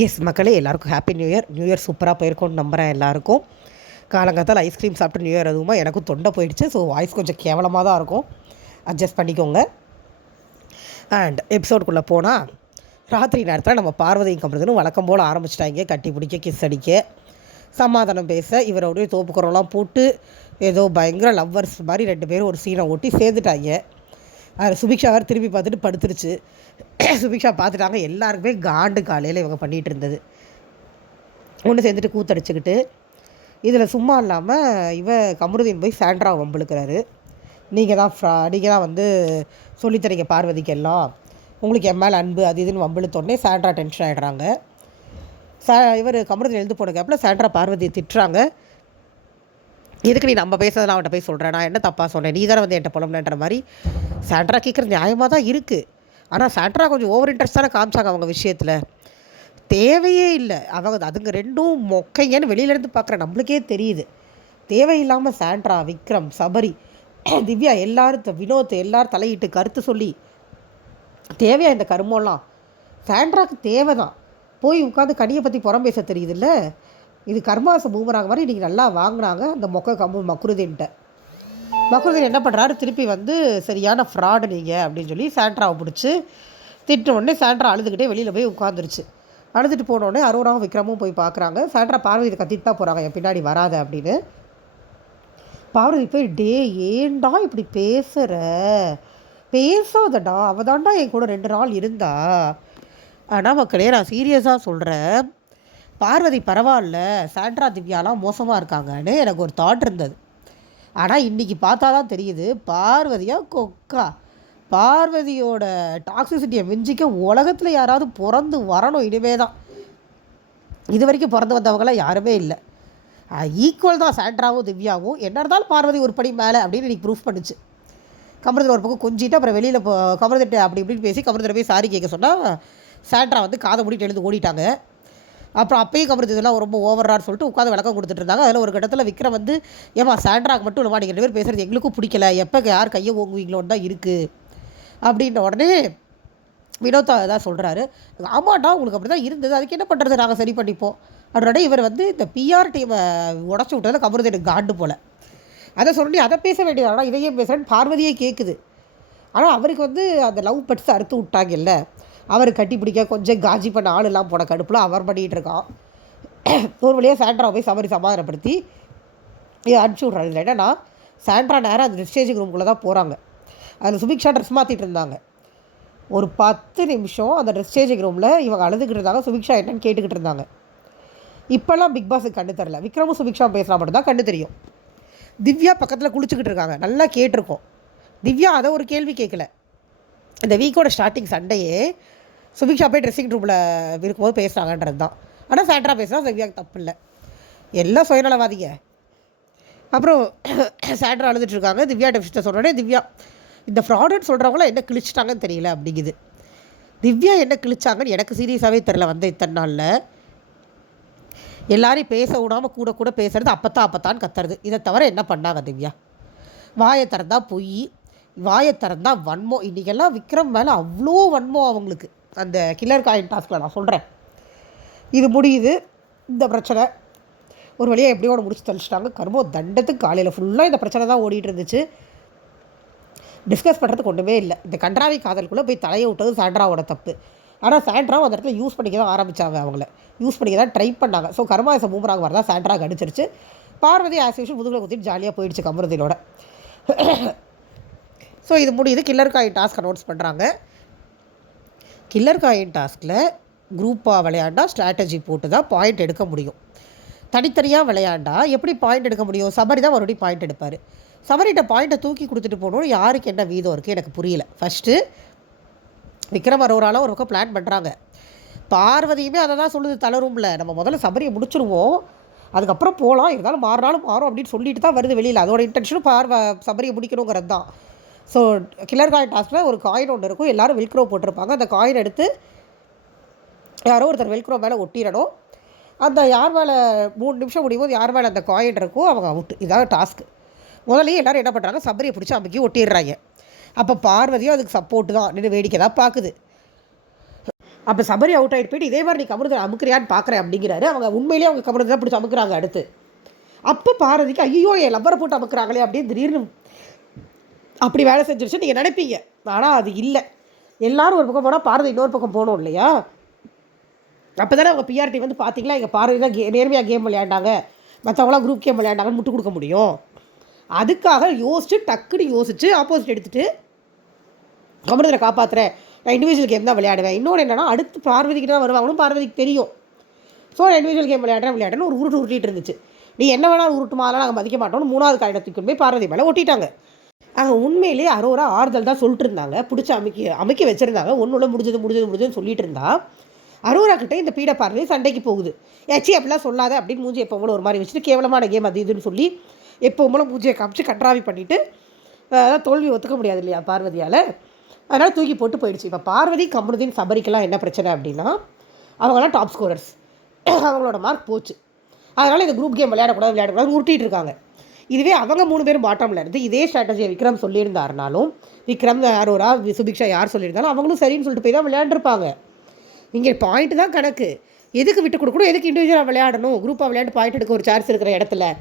S மக்களே எல்லாருக்கும் happy new year new year சூப்பராக போயிருக்கோம்னு நம்புகிறேன் எல்லாருக்கும். காலங்காத்தால் ஐஸ்கிரீம் சாப்பிட்டு நியூ இயர் அதுவுமா எனக்கும் தொண்டை போயிடுச்சு. ஸோ வாய்ஸ் கொஞ்சம் கேவலமாக தான் இருக்கும். அட்ஜஸ்ட் பண்ணிக்கோங்க. அண்ட் எபிசோடுக்குள்ளே போனால் ராத்திரி நேரத்தில் நம்ம பார்வதியும் கம்பெனி வழக்கம் போல் ஆரம்பிச்சிட்டாங்க. கட்டி பிடிக்க கிஸ் அடிக்க. சமாதானம் பேச இவரோடைய தோப்புக்குறோலாம் போட்டு ஏதோ பயங்கர லவ்வர்ஸ் மாதிரி ரெண்டு பேரும் ஒரு சீனை ஓட்டி சேர்ந்துட்டாங்க. அதில் சுபிக்ஷா வேறு திரும்பி பார்த்துட்டு படுத்துருச்சு. சுபிக்ஷா பார்த்துட்டாங்க. எல்லாருக்குமே காண்டு காலையில் இவங்க பண்ணிகிட்டு இருந்தது. ஒன்று சேர்ந்துட்டு கூத்தடிச்சுக்கிட்டு இதில் சும்மா இல்லாமல் இவ கமருதீன் போய் சாண்ட்ரா வம்பிழுக்கிறாரு. நீங்கள் தான் ஃப்ரா நீங்கள் தான் வந்து சொல்லித்தரீங்க பார்வதிக்கு எல்லாம் உங்களுக்கு என் மேலே அன்பு அது இதுன்னு வம்பிழுத்தோடனே சாண்ட்ரா டென்ஷன் ஆகிடுறாங்க சா இவர் கமருதீன் எழுந்து போன கேப்பில் சாண்ட்ரா பார்வதியை திட்டுறாங்க. எதுக்கு நீ நம்ம பேசுறதை அவன்கிட்ட போய் சொல்கிறேன் நான் என்ன தப்பாக சொன்னேன்? நீ தானே வந்து என்கிட்ட புலம்புன்ற மாதிரி சாண்ட்ரா கேட்குறது நியாயமாக தான் இருக்குது ஆனால் சாண்ட்ரா கொஞ்சம் ஓவர் இன்ட்ரெஸ்டான காமிச்சாங்க அவங்க விஷயத்தில். தேவையே இல்லை. அவங்க அதுங்க ரெண்டும் மொக்கைங்கன்னு வெளியிலேருந்து பார்க்குற நம்மளுக்கே தெரியுது. தேவையில்லாமல் சாண்ட்ரா விக்ரம் சபரி திவ்யா எல்லாரும் வினோத் எல்லாரும் தலையிட்டு கருத்து சொல்லி தேவையா இந்த கருமம்லாம்? சாண்ட்ராக்கு தேவை தான் போய் உட்காந்து கனியை பற்றி புறம் பேச தெரியுதுல்ல? இது கர்மாச பூமராக மாதிரி இன்றைக்கி நல்லா வாங்கினாங்க அந்த மொக்க கம்பு மக்குருதின்ட்ட மக்குருதீன் என்ன பண்ணுறாரு திருப்பி வந்து சரியான ஃப்ராடு நீங்கள் அப்படின்னு சொல்லி சாண்ட்ராவை பிடிச்சி திட்டின உடனே சாண்ட்ரா அழுதுகிட்டே வெளியில் போய் உட்காந்துருச்சு அழுதுட்டு போனோடனே அரோராவும் விக்ரமும் போய் பார்க்குறாங்க சாண்ட்ரா பார்வதி கத்திட்டு தான் போகிறாங்க என் பின்னாடி வராத அப்படின்னு. பார்வதி போய் டே ஏண்டா இப்படி பேசுகிற பேசாதடா அவள் தாண்டா என் கூட ரெண்டு நாள் இருந்தா. ஆனால் மக்களே நான் சீரியஸாக சொல்கிறேன் பார்வதி பரவாயில்ல சாண்ட்ரா திவ்யாலாம் மோசமாக இருக்காங்கன்னு எனக்கு ஒரு தாட் இருந்தது. ஆனால் இன்றைக்கி பார்த்தா தான் தெரியுது பார்வதியா கொக்கா? பார்வதியோட டாக்ஸிசிட்டியை மிஞ்சிக்க உலகத்தில் யாராவது பிறந்து வரணும் இனிமே தான் இது வரைக்கும் பிறந்து வந்தவங்களாம் யாருமே இல்லை. ஈக்குவல் தான் சாண்ட்ராவும் திவ்யாவும். என்ன இருந்தாலும் பார்வதி ஒரு படி மேலே அப்படின்னு இன்றைக்கி ப்ரூஃப் பண்ணுச்சு. கமரத்தில் ஒரு பக்கம் கொஞ்சிட்டு அப்புறம் வெளியில் கமரத்திட்ட அப்படி இப்படின்னு பேசி கமரத்தில் போய் சாரி கேட்க சொன்னால் சாண்ட்ரா வந்து காதை மூடிட்டு எழுந்து ஓடிட்டாங்க. அப்புறம் அப்பயும் கமரத்து இதெல்லாம் ரொம்ப ஓவரான்னு சொல்லிட்டு உட்காந்து விளக்கம் கொடுத்துட்டு இருந்தாங்க அதில் ஒரு கட்டத்தில் விக்ரம் வந்து ஏமா சாண்ட்ராக் மட்டும் இல்லைமா நீங்கள் ரெண்டு பேர் பேசுகிறது எங்களுக்கும் பிடிக்கல. எப்போ யார் கையை ஓங்குவீங்களோன்னு தான் இருக்குது அப்படின்ற உடனே வினோதா தான் சொல்கிறாரு ஆமாண்டா உங்களுக்கு அப்படி தான் இருந்தது. அதுக்கு என்ன பண்ணுறது நாங்கள் சரி பண்ணிப்போம். அதோட இவர் வந்து இந்த பிஆர் டீமை உடச்சி விட்டதில் கவருது எனக்கு காண்டு போல. அதை சொல்லி அதை பேச வேண்டியது ஆனால் இதையே பேசுகிறேன்னு பார்வதியே கேட்குது ஆனால் அவருக்கு வந்து அந்த லவ் பட்ஸ் அறுத்து விட்டாங்கல்ல. அவர் கட்டி பிடிக்க கொஞ்சம் காஜி பண்ண ஆளுலாம் போன கடுப்பில் அவர் பண்ணிகிட்டு இருக்கான். ஒரு வழியாக சாண்ட்ரா போய் சமரி சமாதானப்படுத்தி இதை அனுப்பிச்சி விட்றாரு இதில் என்னன்னா சாண்ட்ரா நேராக அந்த ஸ்டேஜிங் ரூம்குள்ளே தான் போகிறாங்க அதில் சுபிக்ஷா ட்ரெஸ் மாற்றிட்டு இருந்தாங்க. ஒரு பத்து நிமிஷம் அந்த ட்ரெஸ் சேஞ்சிங் ரூமில் இவங்க அழுதுகிட்டு இருந்தாங்க. சுபிக்ஷா என்னன்னு கேட்டுக்கிட்டு இருந்தாங்க. இப்போல்லாம் பிக் பாஸுக்கு கண்டு தரல விக்ரமும் சுபிக்ஷா பேசினா மட்டும்தான் கண்டு தெரியும். திவ்யா பக்கத்தில் குளிச்சுக்கிட்டு இருக்காங்க. நல்லா கேட்டிருக்கோம். திவ்யா அதை ஒரு கேள்வி கேட்கல. இந்த வீக்கோட ஸ்டார்டிங் சண்டையே சுபிக்ஷா போய் ட்ரெஸ்ஸிங் ரூமில் இருக்கும்போது பேசுகிறாங்கன்றது தான். ஆனால் சேட்டராக பேசுனா திவ்யாவுக்கு தப்பு இல்லை. எல்லாம் சுயநலவாதிங்க. அப்புறம் சாண்ட்ரா அழுதுட்டுருக்காங்க திவ்யா விஷயத்தை சொன்னோடனே திவ்யா இந்த ஃப்ராடுன்னு சொல்கிறவங்களாம் என்ன கிழிச்சிட்டாங்கன்னு தெரியல அப்படிங்குது. திவ்யா என்ன கிழிச்சாங்கன்னு எனக்கு சீரியஸாகவே தெரில வந்த இத்தனை நாளில். எல்லாரையும் பேச விடாமல் கூட கூட பேசுறது அப்பத்தான் அப்பத்தான் கத்துறது. இதை தவிர என்ன பண்ணாங்க திவ்யா? வாயை திறந்தா பொய் வாயை திறந்தா வன்மம். இன்றைக்கெல்லாம் விக்ரம் மேலே அவ்வளோ வன்மம் அவங்களுக்கு. அந்த கில்லர் காயின் டாஸ்கில் நான் சொல்கிறேன் இது முடியுது. இந்த பிரச்சனை. ஒரு வழியாக எப்படியோட முடிச்சு தெளிச்சிட்டாங்க. கர்மோ தண்டத்துக்கு காலையில் ஃபுல்லாக இந்த பிரச்சனை தான் ஓடிட்டு இருந்துச்சு. டிஸ்கஸ் பண்ணுறதுக்கு ஒன்றுமே இல்லை. இந்த கன்றாவி காதலுக்குள்ளே போய் தலையை விட்டது சாண்ட்ராவோட தப்பு. ஆனால் சாண்ட்ராவும் அந்த இடத்துல யூஸ் பண்ணிக்க தான் ஆரம்பித்தாங்க அவங்கள. யூஸ் பண்ணிக்க தான் ட்ரை பண்ணாங்க. ஸோ கர்மாச மூமராக வரதான் சாண்ட்ராக்கு அடிச்சிருச்சு. பார்வதி ஆஸ் யூஷுவல் முதுகில் குத்திட்டு ஜாலியாக போயிடுச்சு கமருதினோட ஸோ இது முடியுது. கில்லர் காயின் டாஸ்க் அனௌன்ஸ் பண்ணுறாங்க கில்லர் காயின் டாஸ்கில் குரூப்பாக விளையாண்டா ஸ்ட்ராட்டஜி போட்டு தான் பாயிண்ட் எடுக்க முடியும். தனித்தனியாக விளையாண்டா எப்படி பாயிண்ட் எடுக்க முடியும்? சபரி தான் மறுபடியும் பாயிண்ட் எடுப்பார். சபரிகிட்ட பாயிண்ட்டை தூக்கி கொடுத்துட்டு போகணும் யாருக்கு என்ன வீதம் இருக்குது எனக்கு புரியல. ஃபஸ்ட்டு விக்ரம் அரோராலாம் ஒரு பக்கம் பிளான் பண்ணுறாங்க பார்வதியுமே அதை தான் சொல்லுது தலை ரூமில் நம்ம முதல்ல சபரியை முடிச்சிருவோம். அதுக்கப்புறம் போகலாம் இருந்தாலும் மாறினாலும் மாறும் அப்படின்னு சொல்லிட்டு தான் வருது வெளியில். அதோட இன்டென்ஷனும் பார்வ சபரியை முடிக்கணுங்கிறது தான் ஸோ கில்லர் காயின் டாஸ்கில் ஒரு காயின் ஒன்று இருக்கும். எல்லாரும் வெல்க்ரோ போட்டிருப்பாங்க. அந்த காயின் எடுத்து யாரோ ஒருத்தர் வெல்க்ரோ மேலே ஒட்டிடணும். அந்த யார் மேலே மூணு நிமிஷம் முடியும் போது யார் மேலே அந்த காயின் இருக்கோ அவங்க அவுட்டு இதான் டாஸ்க்கு முதல்லயே எல்லோரும் என்ன பண்ணுறாங்க சபரியை பிடிச்சி அமுக்கி ஒட்டிடுறாங்க. அப்போ பார்வதியும் அதுக்கு சப்போர்ட்டு தான். நின்று வேடிக்கை தான் பார்க்குது அப்போ சபரி அவுட் ஆகிட்டு போயிட்டு இதே மாதிரி நீ கமருதன் அமுக்குறியான்னு பார்க்குறேன் அப்படிங்கிறாரு. அவங்க உண்மையிலேயே அவங்க கமருதனை பிடிச்சி அமுக்குறாங்க அடுத்து. அப்போ பாரதிக்கு ஐயோ என் லவ்வரை போட்டு அமுக்குறாங்களே அப்படின்னு திடீர்னு அப்படி வேலை செஞ்சிருச்சு நீங்கள் நினைப்பீங்க. ஆனால் அது இல்லை. எல்லாரும் ஒரு பக்கம் போனால் பாரதி இன்னொரு பக்கம் போகணும் இல்லையா? அப்போ தானே அவங்க பிஆர்டி வந்து பார்த்தீங்களா எங்கள் பாரதி தான் கே நேர்மையாக கேம் விளையாண்டாங்க. மற்றவங்களாம் குரூப் கேம் விளையாண்டாங்கன்னு முட்டு கொடுக்க முடியும். அதுக்காக யோசிச்சு டக்குன்னு யோசிச்சு ஆப்போசிட் எடுத்துகிட்டு கமருதனை காப்பாற்றுறேன் நான் இண்டிவிஜுவல் கேம் தான் விளையாடுவேன். இன்னொன்று என்னென்னா அடுத்து பார்வதிக்கு தான் வருவாங்கன்னு பார்வதிக்கு தெரியும். ஸோ நான் இண்டிவிஜுவல் கேம் விளையாடுறேன் விளையாடுறேன்னு ஒரு உருட்டு உருட்டிட்டு இருந்துச்சு. நீ என்ன வேணாலும் உருட்டுமா அதெல்லாம் நாங்கள் மதிக்க மாட்டோம்னு மூணாவது காயிடத்துக்கு போய் பார்வதி மேலே ஒட்டிட்டாங்க. அங்கே உண்மையிலேயே அரோரா ஆறுதல் தான் சொல்லிட்டு இருந்தாங்க பிடிச்சி அமைக்கி அமைக்க வச்சுருந்தாங்க. ஒன்றும் முடிஞ்சது முடிஞ்சது முடிஞ்சதுன்னு சொல்லிட்டு இருந்தா அரோரா கிட்டே இந்த பீட பார்வை சண்டைக்கு போகுது. ஏச்சி அப்படிலாம் சொல்லாத அப்படின்னு மூஞ்சி எப்போ ஒரு மாதிரி வச்சுட்டு கேவலமான கேம் அது இதுன்னு சொல்லி எப்போ போல மூஞ்சியை காமிச்சு கன்றாவி பண்ணிவிட்டு அதான் தோல்வி ஒத்துக்க முடியாது இல்லையா பார்வதியால். அதனால் தூக்கி போட்டு போயிடுச்சு. இப்போ பார்வதி கமருதீன் சபரிக்கெல்லாம் என்ன பிரச்சனை அப்படின்னா அவங்களாம் டாப் ஸ்கோரர்ஸ் அவங்களோட மார்க் போச்சு. அதனால் இந்த குரூப் கேம் விளையாடக்கூடாது விளையாடக்கூடாது உருட்டிகிட்டு இருக்காங்க. இதுவே அவங்க மூணு பேரும் பாட்டமில் இருந்து இதே ஸ்ட்ராட்டஜியை விக்ரம் சொல்லியிருந்தாருனாலும் விக்ரம் அரோரா சுபிக்ஷா யார் சொல்லியிருந்தாலும் அவங்களும் சரின்னு சொல்லிட்டு போய் தான் விளையாண்டுருப்பாங்க. இங்கே பாயிண்ட் தான் கணக்கு. எதுக்கு விட்டு கொடுக்கணும்? எதுக்கு இண்டிவிஜுவலாக விளையாடணும்? குரூப்பாக விளையாண்டு பாயிண்ட் எடுக்க ஒரு சார்ஜ் இருக்கிற இடத்துல.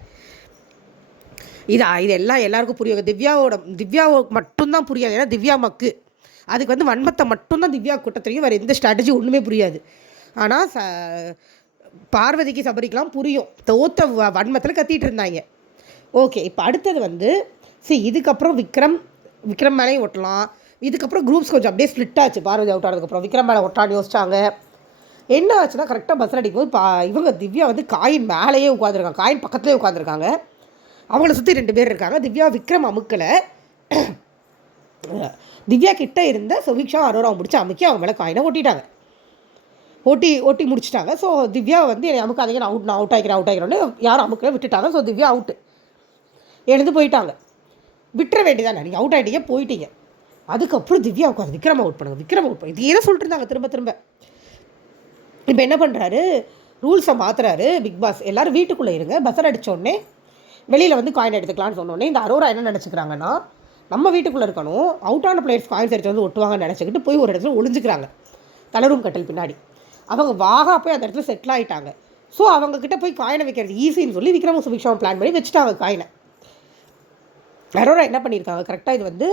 இதா இது எல்லாம் எல்லாருக்கும் புரியும். திவ்யாவோட திவ்யாவோ மட்டும்தான் புரியாது. ஏன்னா திவ்யா மக்கு. அதுக்கு வந்து வன்மத்தை மட்டும்தான் திவ்யா கூட்ட வேறு எந்த ஸ்ட்ராட்டஜி ஒன்றுமே புரியாது. ஆனால் ச பார்வதிக்கு சபரிக்கெலாம் புரியும். தோத்த வ- வன்மத்தில் கத்திகிட்டு இருந்தாங்க. ஓகே இப்போ அடுத்தது வந்து சரி இதுக்கப்புறம் விக்ரம் விக்ரம் மேலேயும் ஒட்டலாம். இதுக்கப்புறம் குரூப்ஸ் கொஞ்சம் அப்படியே ஸ்ப்ளிட் ஆச்சு. பார்வதி அவுட் ஆனதுக்கப்புறம் விக்ரம் மேலே ஒட்டான்னு யோசிச்சாங்க. என்ன ஆச்சுன்னா கரெக்டாக பஸ் அடிக்கும் போது பா இவங்க திவ்யா வந்து காயின் மேலேயே உட்காந்துருக்காங்க காயின் பக்கத்துலேயே உட்காந்துருக்காங்க அவங்கள சுற்றி ரெண்டு பேர் இருக்காங்க. திவ்யா விக்ரம் அமுக்கலை. திவ்யா கிட்டே இருந்த சுபிக்ஷா அரோரா முடிச்சு அமுக்கி அவங்க மேலே காயினை ஒட்டிட்டாங்க. ஓட்டி ஓட்டி முடிச்சிட்டாங்க. ஸோ திவ்யா வந்து என்னை அமுக்காதீங்க நான் அவுட் நான் அவுட் ஆகிக்கிறேன் அவுட் ஆகிறோன்னு யாரும் அமுக்கல விட்டுட்டாங்க. ஸோ திவ்யா அவுட்டு எழுந்து போயிட்டாங்க. விட்டுற வேண்டியதானே? நீங்கள் அவுட் ஆகிட்டீங்க போயிட்டீங்க. அதுக்கப்புறம் திவ்யா உட்காந்து விக்ரம் அவுட் பண்ணுங்க. விக்ரம் அவுட் பண்ணு இதே தான் சொல்லிட்டு இருந்தாங்க திரும்ப திரும்ப. இப்போ என்ன பண்ணுறாரு ரூல்ஸை மாற்றுறாரு பிக் பாஸ் எல்லோரும் வீட்டுக்குள்ளே இருங்க. பஸ்ஸர் அடித்தோடனே வெளியில் வந்து காயின் எடுத்துக்கலாம்னு சொன்னோடனே இந்த அரோரா என்ன நினச்சிக்கிறாங்கன்னா நம்ம வீட்டுக்குள்ளே இருக்கணும். அவுட்டான பிளேயர்ஸ் காயின்ஸ் எடுத்து வந்து ஒட்டுவாங்கன்னு நினச்சிக்கிட்டு போய் ஒரு இடத்துல ஒளிஞ்சிக்கிறாங்க. தளரும் கட்டல் பின்னாடி. அவங்க வாகா போய் அந்த இடத்துல செட்டில் ஆகிட்டாங்க ஸோ அவங்கக்கிட்ட போய் காயினை வைக்கிறது ஈஸின்னு சொல்லி விக்ரம சுபிக்ஷாவும் பிளான் பண்ணி வச்சுட்டாங்க காயினை அரோரா என்ன பண்ணியிருக்காங்க? கரெக்டாக இது வந்து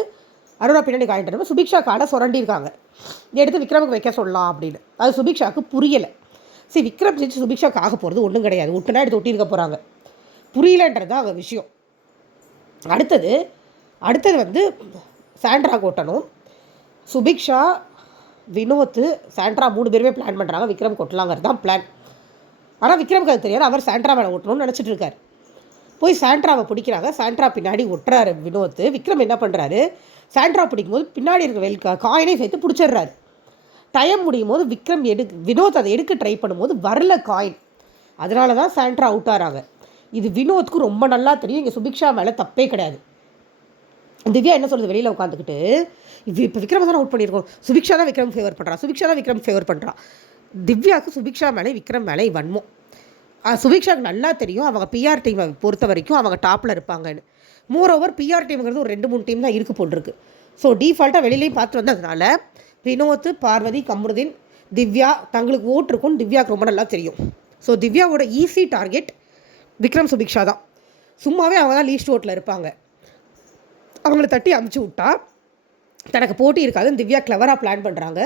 அரோரா பின்னாடி காயின்ட்டு சுபிக்ஷா காடை சுரண்டியிருக்காங்க. இதை எடுத்து விக்ரமுக்கு வைக்க சொல்லலாம் அப்படின்னு. அது சுபிக்ஷாவுக்கு புரியலை. சரி விக்ரம் ஜெயிச்சு சுபிக்ஷாவுக்கு ஆக போகிறது ஒன்றும் கிடையாது. ஒட்டுனா எடுத்து ஒட்டியிருக்க போகிறாங்க புரியலன்றது தான் அவங்க விஷயம். அடுத்தது அடுத்தது வந்து சாண்ட்ரா கொட்டணும். சுபிக்ஷா வினோத்து சாண்ட்ரா மூணு பேருமே பிளான் பண்ணுறாங்க விக்ரம் கொட்டலாங்கிறது தான் பிளான் ஆனால் விக்ரம்க்கு அது தெரியாது. அவர் சாண்ட்ரா மேலே ஓட்டணும்னு நினச்சிட்டு இருக்காரு. போய் சாண்ட்ராவை பிடிக்கிறாங்க. சாண்ட்ரா பின்னாடி ஒட்டுறாரு வினோத். விக்ரம் என்ன பண்ணுறாரு சாண்ட்ரா பிடிக்கும்போது பின்னாடி இருக்க வெல் காயினை சேர்த்து பிடிச்சிடுறாரு. டைம் முடியும் போது விக்ரம் எடு வினோத் அதை எடுக்க ட்ரை பண்ணும்போது வரல காயின். அதனால தான் சாண்ட்ரா அவுட் ஆகிறாங்க இது வினோத்துக்கு ரொம்ப நல்லா தெரியும். இங்கே சுபிக்ஷா மேலே தப்பே கிடையாது. திவ்யா என்ன சொல்லுது வெளியில் உட்காந்துக்கிட்டு இது இப்போ விக்ரம் தான் அவுட் பண்ணியிருக்கோம். சுபிக்ஷா தான் விக்ரம் ஃபேவர் பண்ணுறா சுபிக்ஷா தான் விக்ரம் ஃபேவர் பண்ணுறா திவ்யாவுக்கு சுபிக்ஷா மேலே விக்ரம் மேலே வன்மம் சுபிக்ஷாக்கு நல்லா தெரியும். அவங்க பிஆர் டீமை பொறுத்த வரைக்கும் அவங்க டாப்பில் இருப்பாங்கன்னு. மோர் ஓவர் பிஆர் டீம்ங்கிறது ஒரு ரெண்டு மூணு டீம் தான் இருக்கு போட்டிருக்கு ஸோ டீஃபால்ட்டாக வெளியிலையும் பார்த்து வந்ததுனால வினோத் பார்வதி கமருதீன் திவ்யா தங்களுக்கு ஓட்டு இருக்கும்னு திவ்யாவுக்கு ரொம்ப நல்லா தெரியும். ஸோ திவ்யாவோட ஈஸி டார்கெட் விக்ரம் சுபிக்ஷா தான். சும்மாவே அவங்க தான் லீஸ்ட் ஓட்டில் இருப்பாங்க. அவங்கள தட்டி அமுச்சு விட்டா தனக்கு போட்டி இருக்காதுன்னு திவ்யா கிளவராக பிளான் பண்ணுறாங்க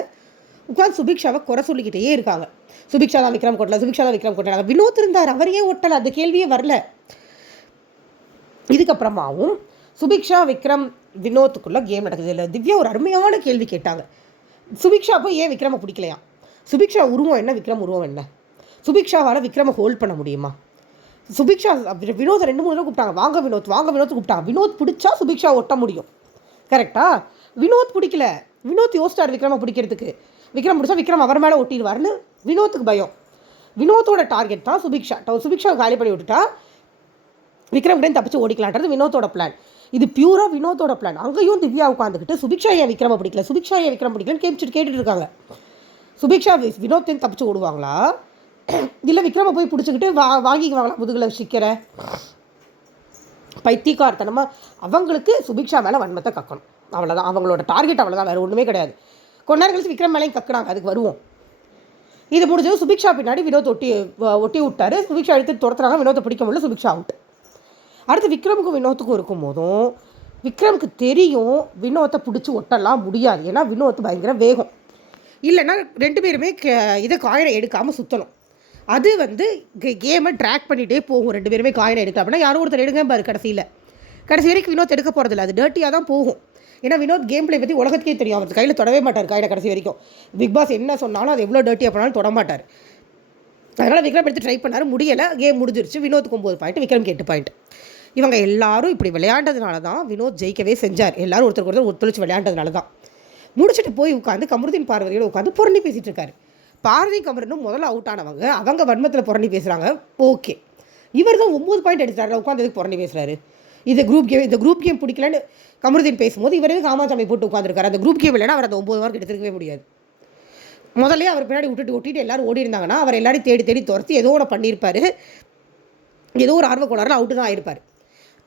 உட்காந்து சுபிக்ஷாவை குறை சொல்லிக்கிட்டே இருக்காங்க. சுபிக்ஷா தான் விக்ரம் கொட்டல சுபிக்ஷா தான் விக்ரம் கொட்டல. வினோத் இருந்தார் அவரையே ஏன் ஒட்டலை அந்த கேள்வியே வரல. இதுக்கப்புறமாவும் சுபிக்ஷா விக்ரம் வினோத்துக்குள்ளே கேம் நடக்குது. இல்லை திவ்யா ஒரு அருமையான கேள்வி கேட்டாங்க. சுபிக்ஷா போய் ஏன் விக்ரமை பிடிக்கலையா? சுபிக்ஷா உருவம் என்ன? விக்ரம் உருவம் என்ன? சுபிக்ஷாவால் விக்ரமை ஹோல்ட் பண்ண முடியுமா? சுபிக்ஷா வினோத் ரெண்டு மூணு தடவை கூப்பிட்டாங்க. வாங்க வினோத் வாங்க வினோத் கூப்பிட்டாங்க வினோத் பிடிச்சா சுபிக்ஷா ஒட்ட முடியும். கரெக்டா வினோத் பிடிக்கல. வினோத் யோசிச்சார் விக்ரமை பிடிக்கிறதுக்கு. விக்ரம் பிடிச்சா விக்ரம் அவர் மேலே ஒட்டிடுவார்னு வினோத்துக்கு பயம். வினோத்தோட டார்கெட் தான் சுபிக்ஷா. ட- சுபிக்ஷா காலி பண்ணி விட்டுட்டா விக்ரம் கிட்டே தப்பிச்சு ஓடிக்கலான்றது வினோத்தோட பிளான் இது பியூரா வினோத்தோட பிளான் அங்கேயும் திவ்யா உட்காந்துக்கிட்டு சுபிக்ஷா ஏன் விக்ரம பிடிக்கல? சுபிக்ஷா ஏன் விக்ரம் பிடிக்கலன்னு கேமிச்சிட்டு கேட்டுட்டு இருக்காங்க. சுபிக்ஷா வினோத்தையும் தப்பிச்சு ஓடுவாங்களா? இல்லை விக்ரம போய் பிடிச்சிக்கிட்டு வா வாங்கிக்குவாங்களா முதுகில் சிக்கிற பைத்தியக்காரத்தனமாக அவங்களுக்கு சுபிக்ஷா மேலே வன்மத்தை கக்கணும். அவ்வளோதான் அவங்களோட டார்கெட் அவ்வளோதான் வேறு ஒன்றுமே கிடையாது. கொஞ்ச நேரம் கழிச்சு விக்ரம் மேலேயும் கக்குனாங்க அதுக்கு வருவோம். இது முடிஞ்சது சுபிக்ஷா பின்னாடி வினோத் ஒட்டி வ- ஒட்டி விட்டார். சுபிக்ஷா எடுத்து துரத்துறாங்க வினோத்தை பிடிக்க முடியல சுபிக்ஷா அவுட் அடுத்து விக்ரமுக்கும் வினோத்துக்கும் இருக்கும் போதும் விக்ரமுக்கு தெரியும் வினோத்தை பிடிச்சி ஒட்டலாம் முடியாது. ஏன்னா வினோத் பயங்கர வேகம். இல்லைன்னா ரெண்டு பேருமே க இதை காயினை எடுக்காமல் சுற்றணும் அது வந்து கேமை ட்ராக் பண்ணிகிட்டே போகும் ரெண்டு பேருமே காயினை எடுக்க அப்படின்னா யாரோ ஒருத்தர் எடுங்க பாரு கடைசியில். கடைசி வரைக்கும் வினோத் எடுக்க போகிறதில்ல அது டேர்ட்டியாக தான் போகும். ஏன்னா வினோத் கேம் பிளே பற்றி உலகத்துக்கே தெரியும். அவர் கையில் தொடவே மாட்டார் கையில் கடைசி வரைக்கும். பிக் பாஸ் என்ன சொன்னாலும் அது எவ்வளோ டர்ட்டியாக பண்ணாலும் தொட மாட்டார். அதனால் விக்ரம் எடுத்து ட்ரை பண்ணார் முடியலை கேம் முடிஞ்சிருச்சு. வினோத்துக்கு ஒம்பது பாயிண்ட் விக்ரம் எட்டு பாயிண்ட் இவங்க எல்லாரும் இப்படி விளையாண்டதுனால தான் வினோத் ஜெயிக்கவே செஞ்சார். எல்லாரும் ஒருத்தருக்கு ஒருத்தர் ஒத்துழைச்சு விளையாண்டதுனால தான் முடிச்சுட்டு போய் உட்காந்து கமருதீன் பார்வதியோட உட்காந்து புரணி பேசிகிட்டு இருக்காரு. பார்வதி கமரனும் முதல்ல அவுட் ஆனவங்க. அவங்க வன்மத்தில் புரணி பேசுகிறாங்க ஓகே இவர் தான் ஒம்பது பாயிண்ட் எடுத்தார்ல உட்காந்து எதுக்கு புரணி பேசுகிறாரு இது குரூப் கேம் இந்த குரூப் கேம் பிடிக்கலன்னு கமருதீன் பேசும்போது இவரே காமாச்சாமி போட்டு உட்காந்துருக்காரு அந்த குரூப் கேம் இல்லைன்னா அவர் அந்த ஒம்பது மார்க் எடுத்துருக்கவே முடியாது. முதல்ல அவர் பின்னாடி விட்டுட்டு ஒட்டிட்டு எல்லாரும் ஓடி இருந்தாங்கன்னா அவர் எல்லாரையும் தேடி தேடி துரத்தி ஏதோ ஒன்று பண்ணியிருப்பாரு. ஏதோ ஒரு ஆர்வ அவுட்டு தான் ஆயிருப்பார்.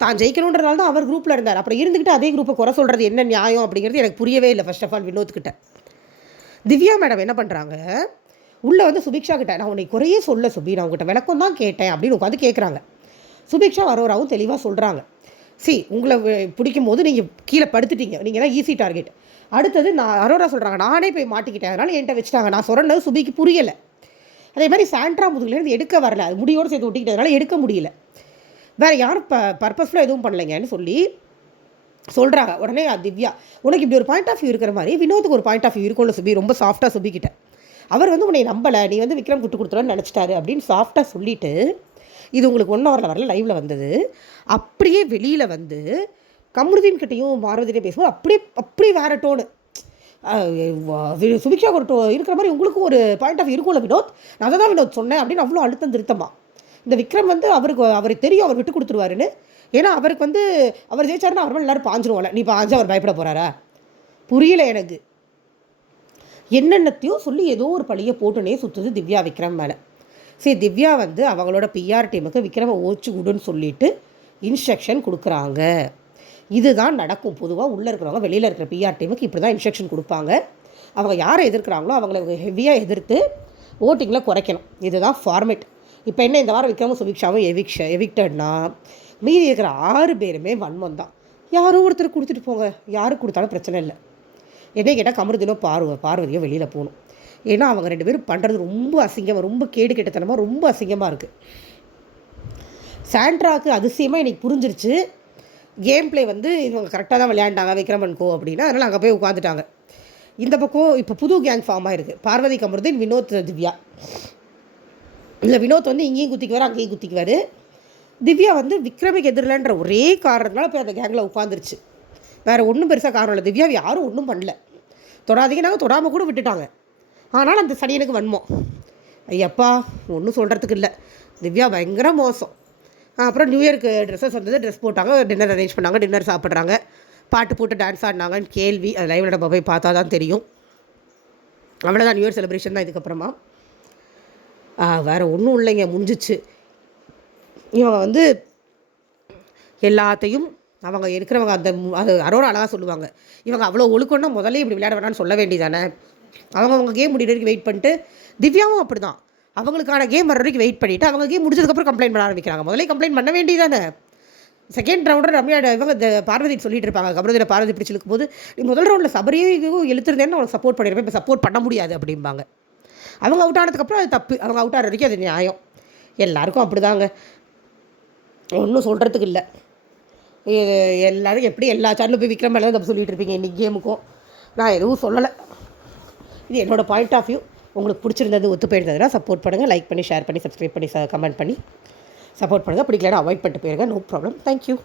தான் ஜெயிக்கணுன்றனால தான் அவர் குரூப்பில் இருந்தார். அப்புறம் இருந்துக்கிட்டு அதே குரூப்பை குறை சொல்கிறது என்ன நியாயம் அப்படிங்கிறது எனக்கு புரியவே இல்லை ஃபர்ஸ்ட் ஆஃப் ஆல் வினோத்கிட்ட. திவ்யா மேடம் என்ன பண்ணுறாங்க உள்ளே வந்து சுபிக்ஷா கிட்ட நான் உன்னை குறையே சொல்ல சுபி நான் உங்ககிட்ட விளக்கம் தான் கேட்டேன் அப்படின்னு உட்காந்து கேட்குறாங்க சுபிக்ஷா வரோராவும் தெளிவாக சொல்கிறாங்க சி உங்களை பிடிக்கும் போது நீங்கள் கீழே படுத்துட்டீங்க. நீங்கள் தான் ஈஸி டார்கெட் அடுத்தது நான் அரோரா சொல்கிறாங்க நானே போய் மாட்டிக்கிட்டேன். அதனால் என்கிட்ட வச்சுட்டாங்க. நான் சொன்னது சுபிக்கு புரியலை. அதே மாதிரி சாண்ட்ரா முதுகுலேருந்து எடுக்க வரல. அது முடியோடு சேர்த்து ஒட்டிக்கிட்டதுனால எடுக்க முடியல. வேறு யாரும் ப பர்பஸ்ஃபுல்லாக எதுவும் பண்ணலைங்கன்னு சொல்லி சொல்கிறாங்க உடனே திவ்யா உனக்கு இப்படி ஒரு பாயிண்ட் ஆஃப் வியூ இருக்கிற மாதிரி வினோத்துக்கு ஒரு பாயிண்ட் ஆஃப் வியூ இருக்கும்ல சுபி ரொம்ப சாஃப்டாக சுபிக்கிட்ட. அவர் வந்து உன்னை நம்பலை. நீ வந்து விக்ரம் குட்டு கொடுத்துருன்னு நினச்சிட்டாரு. அப்படின்னு சாஃப்டாக சொல்லிட்டு இது உங்களுக்கு ஒன் ஹவரில் வரல லைவில் வந்தது. அப்படியே வெளியில் வந்து கமருதீன் கிட்டேயும் பார்வதியிட்டையும் பேசும்போது அப்படியே அப்படியே வேற டோனு சுபிக்ஷா ஒரு டோ இருக்கிற மாதிரி உங்களுக்கும் ஒரு பாயிண்ட் ஆஃப் இருக்கும்ல வினோத்? நான் அதை தான் வினோத் சொன்னேன் அப்படின்னு அவ்வளோ அழுத்தம் திருத்தமா. இந்த விக்ரம் வந்து அவருக்கு அவருக்கு தெரியும் அவர் விட்டு கொடுத்துருவாருன்னு. ஏன்னா அவருக்கு வந்து அவர் ஜெயிச்சாருன்னா அவர் மேலே எல்லாரும் பாஞ்சிருவோம்ல நீ பாஞ்சு அவர் பயப்பட போகிறாரா புரியல எனக்கு. என்னென்னத்தையும் சொல்லி ஏதோ ஒரு பழியை போட்டுனே சுற்றுது திவ்யா விக்ரம் மேலே. சரி திவ்யா வந்து அவங்களோட பிஆர் டீமுக்கு விக்ரமை ஓச்சு விடுன்னு சொல்லிட்டு இன்ஸ்ட்ரக்ஷன் கொடுக்குறாங்க. இதுதான் நடக்கும். பொதுவாக உள்ளே இருக்கிறவங்க வெளியில் இருக்கிற பிஆர் டீமுக்கு இப்படி தான் இன்ஸ்ட்ரக்ஷன் கொடுப்பாங்க. அவங்க யாரை எதிர்க்கிறாங்களோ அவங்கள ஹெவியாக எதிர்த்து ஓட்டிங்கில் குறைக்கணும். இதுதான் ஃபார்மேட் இப்போ என்ன இந்த வாரம் விக்ரமும் சுபிக்ஷாவும் எவிக்ஷ எவிக்டட்னா மீதி இருக்கிற ஆறு பேருமே வன்மம் தான். யாரோ ஒருத்தர் கொடுத்துட்டு போங்க. யாருக்கு கொடுத்தாலும் பிரச்சனை இல்லை. என்ன கேட்டால் கமருதினோ பார்வ பார்வதியோ வெளியில் போகணும். ஏன்னா அவங்க ரெண்டு பேரும் பண்ணுறது ரொம்ப அசிங்கமாக ரொம்ப கேடு கெட்டத்தனமாக ரொம்ப அசிங்கமாக இருக்குது சாண்ட்ராக்கு அதிசயமாக எனக்கு புரிஞ்சிருச்சு. கேம் ப்ளே வந்து இவங்க கரெக்டாக தான் விளையாண்டாங்க விக்ரமன் கோ அப்படின்னா. அதனால் அங்கே போய் உட்காந்துட்டாங்க இந்த பக்கம் இப்போ புது கேங் ஃபார்ம் ஆயிருக்கு. பார்வதி கமருதீன் வினோத் திவ்யா. இல்லை வினோத் வந்து இங்கேயும் குத்திக்குவார் அங்கேயும் குத்திக்குவார். திவ்யா வந்து விக்ரமிக்கு எதிரிலன்ற ஒரே காரணத்தினால போய் அந்த கேங்கில் உட்காந்துருச்சு வேறு ஒன்றும் பெருசாக காரணம் இல்லை. திவ்யாவை யாரும் ஒன்றும் பண்ணல. தொடாதீங்க நாங்கள் தொடாமல் கூட விட்டுட்டாங்க. ஆனால் அந்த சனியனுக்கு வன்மம். ஐயப்பா ஒன்றும் சொல்கிறதுக்கு இல்லை. திவ்யா பயங்கர மோசம். அப்புறம் நியூ இயர்க்கு ட்ரெஸ்ஸஸ் வந்தது ட்ரெஸ் போட்டாங்க டின்னர் அரேஞ்ச் பண்ணாங்க டின்னர் சாப்பிட்றாங்க. பாட்டு போட்டு டான்ஸ் ஆடினாங்கன்னு கேள்வி. அது லைவில் நம்ம போய் பார்த்தா தான் தெரியும். அவ்வளோதான் நியூ இயர் செலிப்ரேஷன் தான் இதுக்கப்புறமா. வேறு ஒன்றும் இல்லைங்க முடிஞ்சிச்சு. இவங்க வந்து எல்லாத்தையும் அவங்க இருக்கிறவங்க அந்த அது அரோட அழகாக சொல்லுவாங்க. இவங்க அவ்வளோ ஒழுக்கம்னா முதல்ல இப்படி விளையாட வேணாம்னு சொல்ல வேண்டியதானே? அவங்க அவங்க கேம் முடிகிற வரைக்கும் வெயிட் பண்ணிட்டு திவ்யாவும் அப்படி தான் அவங்களுக்கான கேம் வர வரைக்கும் வெயிட் பண்ணிவிட்டு அவங்க கேம் முடிச்சதுக்கப்புறம் கம்ப்ளைண்ட் பண்ண ஆரம்பிக்கிறாங்க. முதல்ல கம்ப்ளைண்ட் பண்ண வேண்டியதானே செகண்ட் ரவுண்டர் ரம்யா இவங்க பார்வதி சொல்லிட்டு இருப்பாங்க. கபரதியில் பார்வதி பிடிச்சிருக்கும் போது நீ முதல் ரவுண்டில் சபரியும் இழுத்துருந்தேன்னு அவங்களை சப்போர்ட் பண்ணியிருப்பேன் இப்போ சப்போர்ட் பண்ண முடியாது அப்படிம்பாங்க. அவங்க அவுட் ஆனதுக்கப்புறம் அது தப்பு. அவங்க அவுட் ஆகிற வரைக்கும் அது நியாயம். எல்லாருக்கும் அப்படிதாங்க. ஒன்றும் சொல்கிறதுக்கு இல்லை. எல்லோரும் எப்படி எல்லா சேனலும் போய் விக்ரம் மேலே தப்பு சொல்லிகிட்டு இருப்பீங்க இன்றைக்கி கேமுக்கும் நான் எதுவும் சொல்லலை. இது என்னோடய பாயிண்ட் ஆஃப் வியூ உங்களுக்கு பிடிச்சிருந்தது ஒத்து போயிருந்ததுன்னா சப்போர்ட் பண்ணுங்கள் லைக் பண்ணி ஷேர் பண்ணி சப்ஸ்கிரைப் பண்ணி கமெண்ட் பண்ணி சப்போர்ட் பண்ணுங்கள் பிடிக்கலன்னா அவாய்ட் பண்ணிட்டு போயிருங்க. No problem thank you